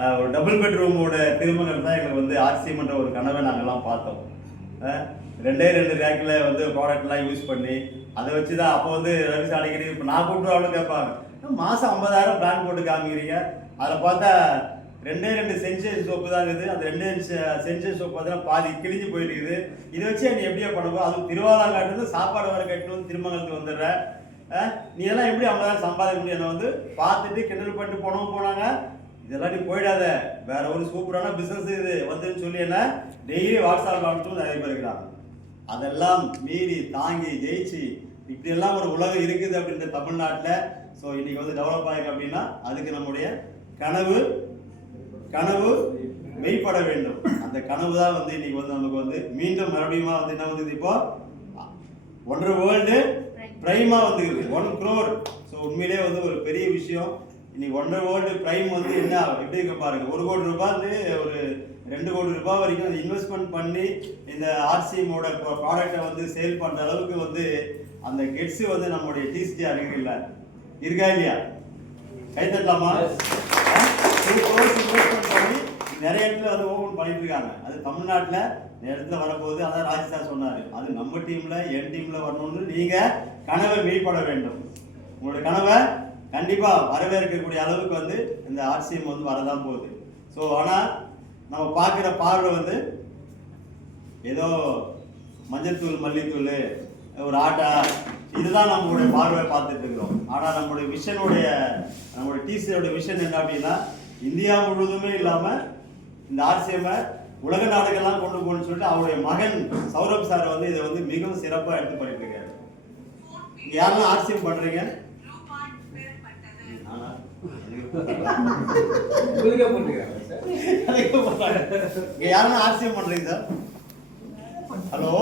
ஒரு டபுள் பெட்ரூமோட திருமணம் தான் எங்களுக்கு வந்து ஆர்சிஎம்ன்ற ஒரு கனவை நாங்கள்லாம் பார்த்தோம். ரெண்டே ரேக்கில் வந்து ப்ராடக்ட்லாம் யூஸ் பண்ணி அதை வச்சு தான் அப்போ வந்து ரவி அடிக்கடி இப்போ நான் கூப்பிட்டு அவ்வளோ கேட்பாங்க, மாதம் 50,000 பிளான் போட்டு காமிக்கிறீங்க. அதில் பார்த்தா ரெண்டு சென்சேஷன் சோப்பு தான் இருக்குது. அந்த 2 சென்சேஷன் சோப்பு பார்த்தீங்கன்னா பாதி கிழிஞ்சு போயிட்டு இருக்குது. இதை வச்சு நீ எப்படியா பண்ணுவோம்? அதுவும் திருவாலாங்காட்டு சாப்பாடு வர கட்டணும், திருமங்கலத்துக்கு வந்துடுற நீ எல்லாம் எப்படி 50,000 சம்பாதிக்க முடியும்? என்னை வந்து பார்த்துட்டு கிண்டல் பண்ணிட்டு போனாங்க. இதெல்லாம் நீ போயிடாத, வேற ஒரு சூப்பரான பிசினஸ் இது வந்துன்னு சொல்லி என்ன டெய்லி வாட்ஸ்அப் அனுப்பிச்சும் நிறைய பேர் இருக்கிறாங்க. அதெல்லாம் மீறி தாங்கி ஜெயிச்சு இப்படியெல்லாம் ஒரு உலகம் இருக்குது அப்படின்ற தமிழ்நாட்டில் ஸோ இன்னைக்கு வந்து டெவலப் ஆகிருக்கு அப்படின்னா அதுக்கு நம்முடைய கனவு மெய்ப்பட வேண்டும். அந்த கனவு தான் வந்து இன்னைக்கு வந்து நமக்கு வந்து மீண்டும் மறுபடியும் வந்து என்ன வந்து இப்போ ஒன்றரை வேர்ல்டு பிரைமா வந்துருக்கு 1 crore. ஸோ உண்மையிலே வந்து ஒரு பெரிய விஷயம். இன்னைக்கு ஒன்றரை வேர்ல்டு பிரைம் வந்து என்ன எப்படி இருக்க பாருங்க. 1 கோடி ரூபாய் ஒரு 2 கோடி ரூபாய் வரைக்கும் இன்வெஸ்ட்மெண்ட் பண்ணி இந்த ஆர்சிஎம்மோட ப்ராடக்டை வந்து சேல் பண்ற அளவுக்கு வந்து அந்த கெட்ஸ் வந்து நம்மளுடைய டிசிடி அறிவு இல்லை இருக்கா இல்லையா? கை தட்டலாமா? இன்வெஸ்ட்மெண்ட் பண்ணி நிறைய இடத்துல வந்து ஓபன் பண்ணிட்டு இருக்காங்க. அது தமிழ்நாட்டில் இடத்துல வரப்போகுது. அதான் ராஜ் சார் சொன்னாரு, அது நம்ம டீம்ல என் டீம்ல வரணும்னு நீங்க கனவை மெய்ப்பட வேண்டும். உங்களோட கனவை கண்டிப்பா வரவேற்கக்கூடிய அளவுக்கு வந்து இந்த ஆர்சிஎம் வந்து வரதான் போகுது. ஸோ ஆனால் நம்ம பார்க்குற பார்வை வந்து ஏதோ மஞ்சத்தூள் மல்லித்தூள் ஒரு ஆட்டா இதுதான் நம்மளுடைய பார்வை பார்த்துட்டு இருக்கிறோம். ஆனால் நம்மளுடைய நம்மளுடைய டிசியோட விஷன் என்ன அப்படின்னா இந்தியா முழுவதுமே இல்லாமல் இந்த ஆர்சிஎம்மை உலக நாடுகள்லாம் கொண்டு போகணும்னு சொல்லிட்டு அவருடைய மகன் சௌரப் சார் வந்து இதை வந்து மிகவும் சிறப்பாக எடுத்து பண்ணிட்டு இருக்காரு. இங்கே யாரெல்லாம் ஆர்சிஎம் பண்ணுறீங்க? யாரும் ஆர்சிஎம் பண்றீங்க சார்? ஹலோ